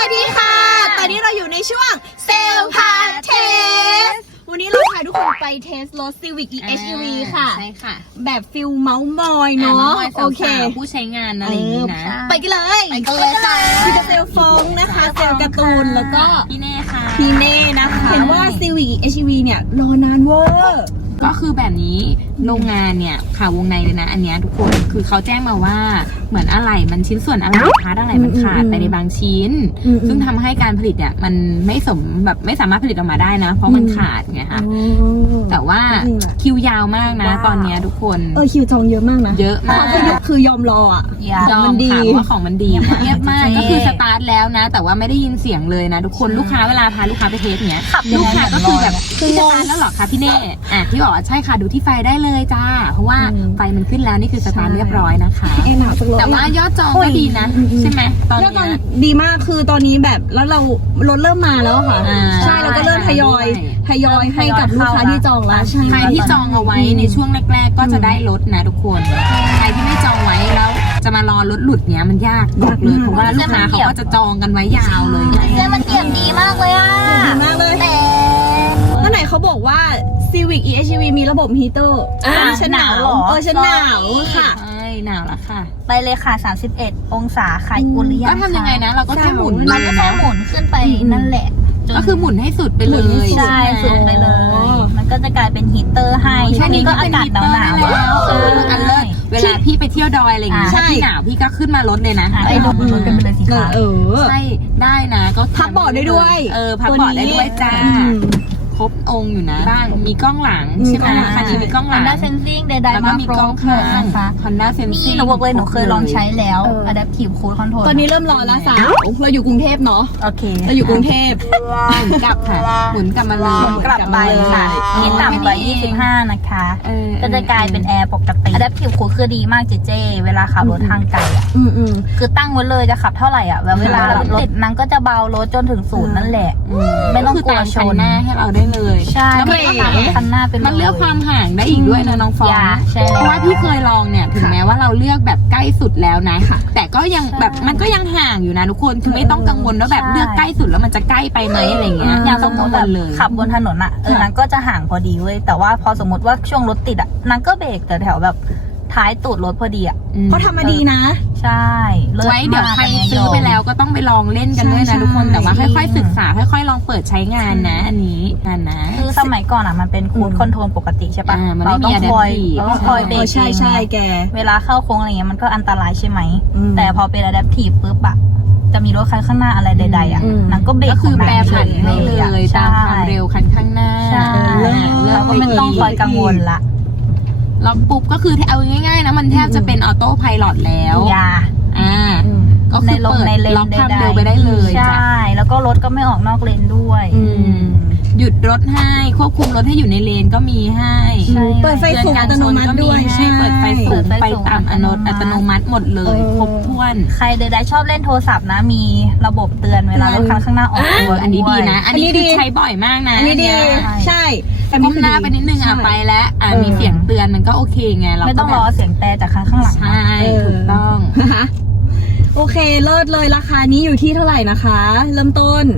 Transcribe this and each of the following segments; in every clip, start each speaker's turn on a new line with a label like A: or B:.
A: วัสดีค่ะ ตอนนี้เราอยู่ในช่วงเซลพาเทสวันนี้เราพาทุกคนไปเทสรถ Civic EHEV ค่ะ
B: ใช่ค่ะ
A: แบบฟิลเมาส์มอยเนาะโอเค
B: ผู้ใช้งานอะไรอย่างนี้นะ
A: ไปกันเลยค่ะคือจะเซลฟองนะคะเซลการ์ตูนแล้วก็
B: พี่เน่ค่ะ
A: พี่เน่นะคะเห็นว่า Civic EHEV เนี่ยรอนานเวอร์
B: ก็คือแบบนี้โรงงานเนี่ยข่าววงในเลยนะอันเนี้ยทุกคนคือเขาแจ้งมาว่าเหมือนอะไรมันชิ้นส่วนอะไรพาร์ทอะไรมันขาดไปในบางชิ้นซึ่งทำให้การผลิตเนี่ยมันไม่สามารถผลิตออกมาได้นะเพราะมันขาดไงคะแต่ว่าคิวยาวมากนะตอนเนี้ยทุกคน
A: คิวจองเยอะมากนะ
B: เยอะมาก
A: คือยอมรออ่ะ
B: ยอมค่ะว่าของมันดีเงียบมากก็คือสตาร์ทแล้วนะแต่ว่าไม่ได้ยินเสียงเลยนะทุกคนลูกค้าเวลาพาลูกค้าไปเทสเนี้ยลูกค้าก็คือแบบคือสตาร์ทแล้วหรอคะพี่เน่พี่บอกว่าใช่ค่ะดูที่ไฟได้เลยจ้าเพราะว่าไฟมันขึ้นแล้วนี่คือสตาร์ทเรียบร้อยนะคะแต่ว่ายอดจองก็ดีนะใช่ไหมตอนนี้
A: ดีมากคือตอนนี้แบบแล้วเรารถเริ่มมาแล้วค่ะใช่เราก็เริ่มทยอยให้กับลูกค้าที่จองแล้ว
B: ใครที่จองเอาไว้ในช่วงแรกๆก็จะได้ลดนะทุกคนใครที่ไม่จองไว้แล้วจะมารอรถหลุดเนี้ยมันยากบอกเลยเพราะว่าลูกค้าเขาก็จะจองกันไว้ยาวเลย
C: เสื้อมันเกี่ยมดีมากเลยอ่ะ
A: ดีมากเลยแล้วไหนเขาบอกว่า Civic EHEV มีระบบฮีเตอร์ฉันหนาวฉันหนาวค่ะ
B: ใช่หนาวแล้วค่ะ
C: ไปเลยค่ะ31องศาไข่อุ่นหรือยัง
B: ก็ทำยังไงนะเราก็แค่หมุน
C: เราก็แค่หมุนขึ้นไปนั่นแหละ
B: ก็คือหมุนให้สุดไปเลย
C: ใช่สุดไปเลยมันก็จะกลายเป็นฮีเตอร์ให้ช่วงนี้ก็อากาศหนาว
B: อันเลิศเวลาพี่ไปเที่ยวดอยอะไรอย่างงี้พี่หนาวพี่ก็ขึ้นมารถเลยนะ
C: ไอ้ลงรถกันไปเลยสิคะ
B: ใช่ได้นะก็
A: พับเบาะได้ด้วย
B: พับเบาะได้ด้วยจ้าครบองค์อยู่นะบ้างมีกล้องหลังใช่ไหมคันนี้มีกล้องหลัง
C: Honda Sensing ใดๆ
B: มามีกล้องข้างนะคะ Honda Sensing
C: หนูบอกเลยหนูเคยลองใช้แล้ว Adaptive Cruise Control
A: ตอนนี้เริ่มร้อนแล้วสาวเราอยู่กรุงเทพเนาะ
C: โอเค
A: เราอยู่กรุงเทพ
B: หมุนกลับค่ะหมุนกลับมาเลย
C: หมุนกลับไปค่ะนี่ต่ำกว่า25นะคะก็จะกลายเป็นแอร์ปกติ Adaptive Cruise คือดีมากเจเวลาขับรถทางไกลอ่ะคือตั้งไว้เลยจะขับเท่าไหร่อ่ะแล้วเวลารถติดนั้นก็จะเบารถจนถึงศูนย์นั่นแหละไม่ต้องกลัวชน
B: หน้าให้เราได้เลย
C: ใช่
B: แล้ว
C: มันก็ตามคันหน้าเป็น
B: มันเลือกความห่างได้อีกด้วยนะน้องฟองเพราะว่าพี่เคยลองเนี่ยถึงแม้ว่าเราเลือกแบบใกล้สุดแล้วนะแต่ก็ยังแบบมันก็ยังห่างอยู่นะทุกคนคือไม่ต้องกังวลว่าแบบเลือกใกล้สุดแล้วมันจะใกล้ไปไหมอะไรเงี้ย
C: อย่างสมมติแบบขับบนถนนอ่ะนั้นก็จะห่างพอดีเว้ยแต่ว่าพอสมมติว่าช่วงรถติดอ่ะนั้นก็เบรกแต่แถวแบบท้ายตูดรถพอดีอ่ะ
A: เขาทำมาดีนะ
C: ใช่
B: ไว้เดี๋ยวใครซื้อไปแล้วก็ต้องไปลองเล่นกันด้วยนะทุกคนแต่ว่าค่อยๆศึกษาค่อยๆลองเปิดใช้งานนะอันนี้นะ
C: คือสมัยก่อนอ่ะมันเป็นคูดคอนโทรลปกติใช่ปะเราต้องคอยเบรก
A: ใช่แก
C: เวลาเข้าโค้งอะไรเงี้ยมันก็อันตรายใช่ไหมแต่พอเป็น Adaptive ปุ๊บอะจะมีรถคันข้างหน้าอะไรใดๆอ่ะนั่นก็เบรก
B: คือแปรผันให้เลยตามความเร็วคันข้างหน้า
C: เราก็ไม่ต้องคอยกังวลละ
B: ล็อกปุ๊บก็คือเอาง่ายๆนะมันแทบจะเป็นออโต้ไพลอตแล้วก็คือเปิดล็อกความเร็วไปได้เลย
C: ใช่แล้วก็รถก็ไม่ออกนอกเลนด้วย
B: หยุดรถให้ควบคุมรถให้อยู่ในเลนก็มีให้
A: เปิดไฟสูงอัตโนมัติด้วย
B: ใช่เปิดไฟสูงไฟต่ำอัตโนมัติหมดเลยครบถ้วน
C: ใครใดๆชอบเล่นโทรศัพท์นะมีระบบเตือนเวลารถคันข้างหน้าออกตัว
B: อันนี้ดีนะอันนี้ใช้บ่อยมากนะ
A: อันนี้ดีใช่
B: ก้มหน้าไปนิดนึงไปแล้วมีเสียงเตือนมันก็โอเคไงเรา
C: ไม่ต้องรอเสียงแต่จากข้างหลัง
B: ใช่ถูกต้อง
A: โอเคเลิศเลยราคานี้อยู่ที่เท่าไหร่นะคะเริ่มต้น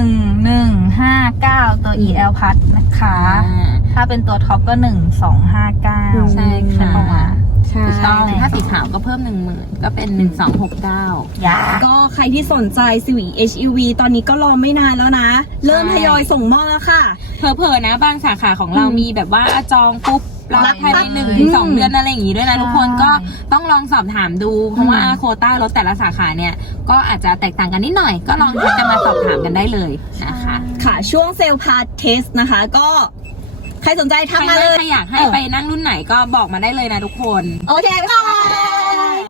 C: 1159ตัว EL พัดนะคะถ้าเป็นตัวท็อปก็1259
B: ใช่ค่ะ
A: ใช่
B: ต้องถ้าสีขาวก็เพิ่ม10,000ก็เป็น1269
A: ก็ใครที่สนใจ Civic EHEV ตอนนี้ก็รอไม่นานแล้วนะเริ่มทยอยส่งมอบแล้วค่ะ
B: เผลอๆนะบางสาขาของเรามีแบบว่าจองปุ๊บรับภายใน1-2 เดือนอะไรอย่างงี้ด้วยนะทุกคนก็ต้องลองสอบถามดูเพราะว่าโควต้ารถแต่ละสาขาเนี่ยก็อาจจะแตกต่างกันนิดหน่อยก็ลองจะมาสอบถามกันได้เลยนะคะ
A: ค่ะช่วงเซลพาร์ทเทสนะคะก็ใครสนใจทำมาเลย
B: ใครอยากให้ไปนั่งรุ่นไหนก็บอกมาได้เลยนะทุกคน
A: โอเคค่ะ